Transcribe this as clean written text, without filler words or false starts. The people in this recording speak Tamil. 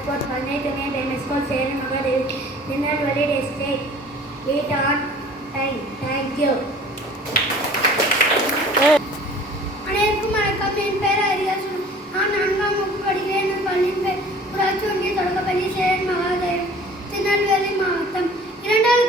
Passport 18 MS Call Sale Magadil Dinner Valid Estate 8 on time. Thank you. அனைவருக்கும் வணக்கம். என் பேர் அரியாசு. நான் 4ஆம் வகுப்பு படிக்கிறேன். என் பள்ளியின் பேர் ஊராட்சி ஒன்றிய தொடக்கப்பள்ளி சேரன் மகாதேவ், திருநெல்வேலி மாவட்டம். 2வது